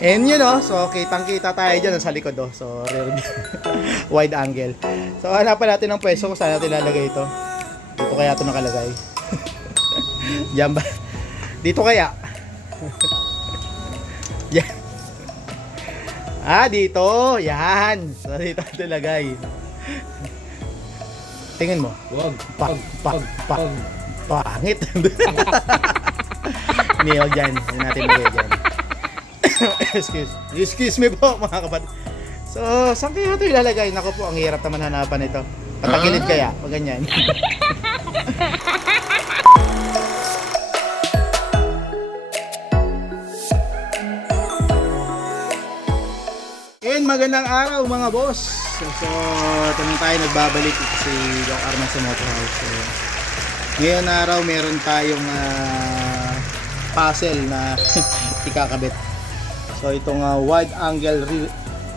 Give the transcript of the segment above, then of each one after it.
And yun know, so kitang-kita tayo dyan sa likod oh. So rear view. Wide angle. So hanapan natin ng pwesto kung saan natin lalagay ito. Dito kaya ito nakalagay. Diyan ba? Dito kaya? Yan. Dito. Yan. So dito natin lagay. Tingin mo. Wag. Pangit. Hindi, wag dyan. Hindi natin lagay dyan. Excuse me po mga kapatid. So, saan kaya ito ilalagay? Naku po, ang hirap naman hanapan ito. Patagilid kaya, pag ganyan. And magandang araw mga boss. So ito na tayo nagbabalik si Doc Arman sa Motorhouse. So, ngayon araw meron tayong puzzle na ikakabit. So itong wide angle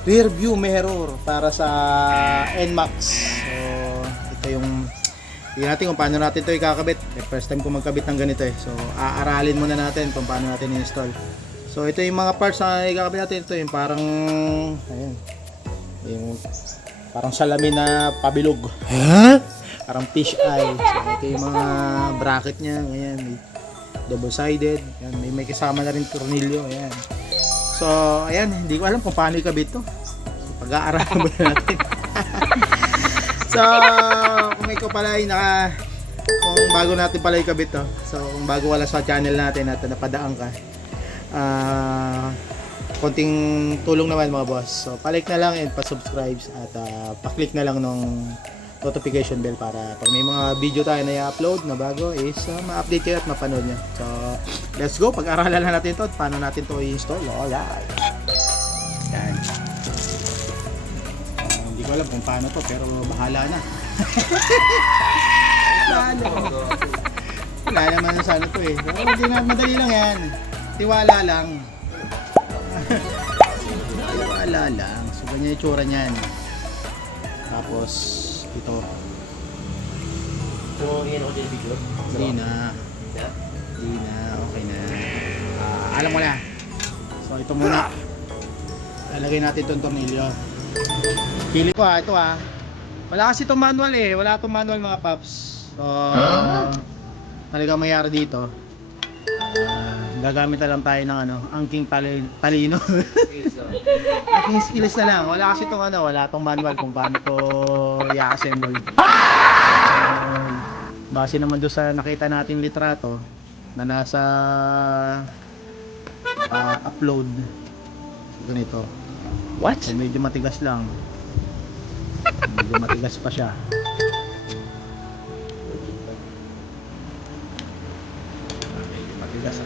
rear view mirror para sa NMAX. So ito yung hindi natin kung paano natin ito ikakabit. First time ko magkabit ng ganito eh. So aaralin muna natin kung paano natin i-install. So ito yung mga parts na ikakabit natin. Ito yung parang ayan, yung parang salamin na pabilog. Parang fish eye. So ito yung mga bracket niya. Ayan, double sided. Ayan, may kasama na rin tornilyo. Ayan. So, ayan, hindi ko alam kung paano ikabit to. So, pag-aaralan muna natin. So, kung ikaw pala ay kung bago natin pala ikabit to. So, kung bago wala sa channel natin at napadaan ka, konting tulong naman mga boss. So, pa-like na lang and pa-subscribe at pa-click na lang nung notification bell para pag may mga video tayo na i-upload na bago is ma-update kayo at mapanood nyo. So, let's go. Pag-aralan na natin ito at paano natin ito i-install. Alright. Yan. Hindi ko alam kung paano to pero bahala na. Wala naman sa ano to eh. Pero hindi na, madali lang yan. Tiwala lang. Tiwala lang. So, ganyan yung tsura niyan. Tapos, ito. So, yan ako din video. Hindi na. Hindi na. Okay na. Alam mo na. So, ito muna. Lalagay natin itong tornilyo. Pili ko ito wala kasi itong manual eh. Wala itong manual mga paps. So, talagang mayari dito. Gagamit na lang tayo ng angking talino. Angking skills na lang. Wala kasi itong wala itong manual kung paano ito i-assemble. Base naman doon sa nakita natin litrato na nasa upload ganito. What? So, medyo matigas lang. Medyo matigas pa siya. Medyo matigas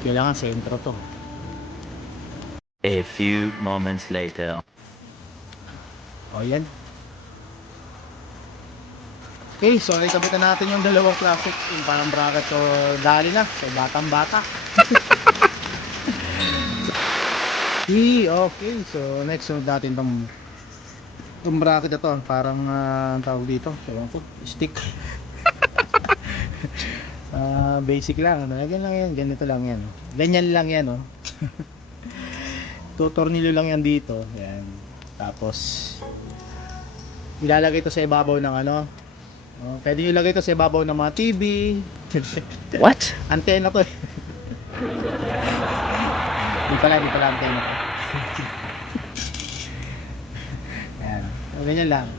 kailangan sentro to. A few moments later. O yan. Okay, so ikabitan natin yung dalawang plastic, yung parang bracket. So dali na, so batang bata. Okay, so next sunod natin itong bracket na to. Parang tawag dito, stick. Basic lang, ganyan lang yan, ganito lang yan. Ganyan lang yan, tutornilyo lang yan dito. Yan. Tapos ilalagay ito sa ibabaw ng pwede nyo ilagay ito sa ibabaw ng mga TV. What? Antena to. Di pala antena to. Yan. So, ganyan lang.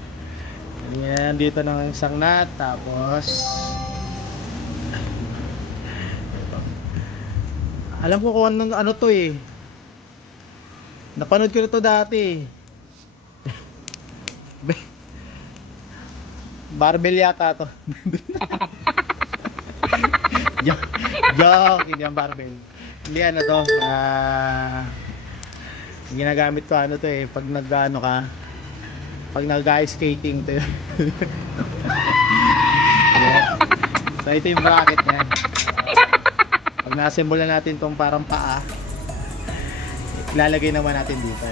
Ganyan dito ng isang nut. Tapos alam ko kung ano to eh. Napanood ko na to dati. Barbell yata to. Joke, hindi ang barbell. Hindi to. Ginagamit ko to eh. Pag pag nag-ice skating to. Yeah. So ito yung bracket niya. Pag na-assemble na natin tong parang paa, ilalagay naman natin dito.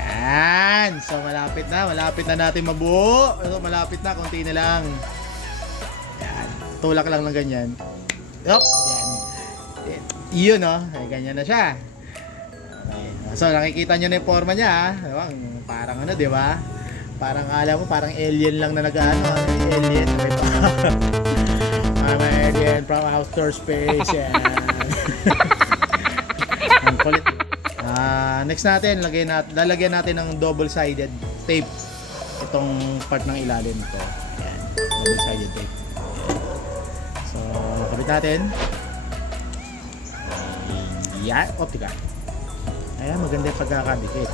Yan. So malapit na natin mabuo. So, malapit na, konti na lang. Yan. Tulak lang ng ganyan. Yup. Yan. Yun Ay, ganyan na siya. So nakikita nyo na yung forma niya ha. Diba? Parang ano, di ba? Parang alam mo, parang alien lang na nag-ano. Alien. Parang alien from outer space. Yan. Ang kulit. Next natin, lalagyan natin ng double-sided tape itong part ng ilalim ko. Ayan, double-sided tape. So, kabit natin. Yan, optika. Ayan, maganda yung pagkakadikit.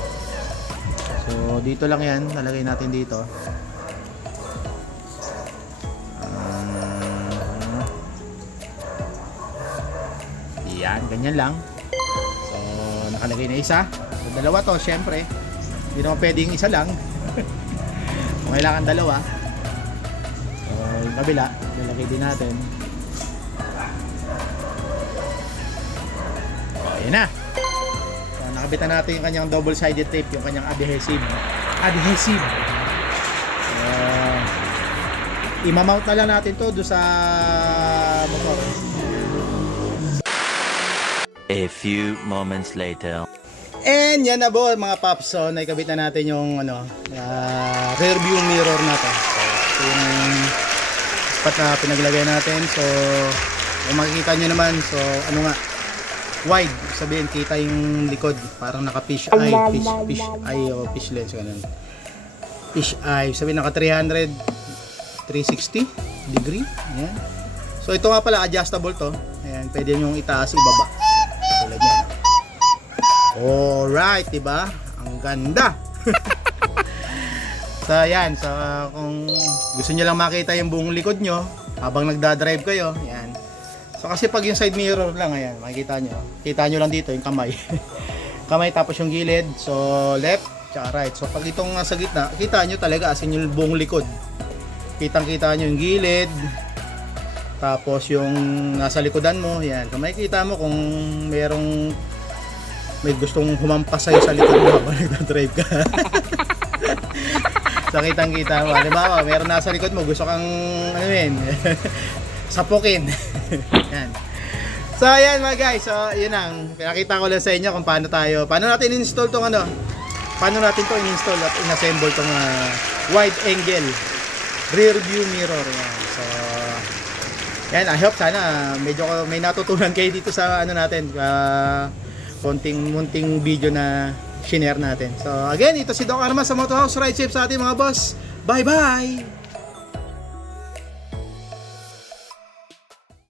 So, dito lang yan, lalagay natin dito. Yan, ganyan lang. So, nakalagay na isa. So, dalawa to, syempre. Hindi naman pwedeng isa lang. Kailangan dalawa. So, yung kabila, lalagay din natin. So, ayan na. So, nakabitan natin yung kanyang double-sided tape, yung kanyang adhesive. Adhesive. So, imamount na lang natin to doon sa motor. A few moments later. And yan na po mga paps. So naikabit na natin yung rear view mirror natin. So yung spot na pinaglagay natin. So kung makikita nyo naman, so ano nga, wide. Sabihin kita yung likod. Parang naka fish eye. Fish eye o fish lens. Ganun. Fish eye. Sabihin naka 360 degree. Ayan. So ito nga pala adjustable to. Ayan, pwede nyo itaas, ibaba. Tulad yan. Alright, diba? Ang ganda. So yan, so kung gusto nyo lang makita yung buong likod nyo habang nagdadrive kayo, yan. So kasi pag yung side mirror lang, ayan, makikita nyo. Kita nyo lang dito yung kamay. Kamay tapos yung gilid. So left, tsaka right. So pag itong nasa gitna, kita nyo talaga as in yung buong likod. Kitang-kita nyo yung gilid. Tapos yung nasa likodan mo, yan. So makikita mo kung may gustong humampas sa'yo sa likod mo habang nagdadrive ka. So kitang-kita mo. Halimbawa, meron nasa likod mo, gusto kang, ano yun, sapukin. Yan. So ayan mga guys, so yun ang pinakita ko lang sa inyo kung paano natin in-install tong paano natin to in-install at in-assemble tong wide angle rear view mirror. Yan. So yan, I hope sana medyo may natutunan kayo dito sa natin, konting video na shinare natin. So again, ito si Doc Armas sa Moto House Ride Safe sa ating mga boss. Bye bye!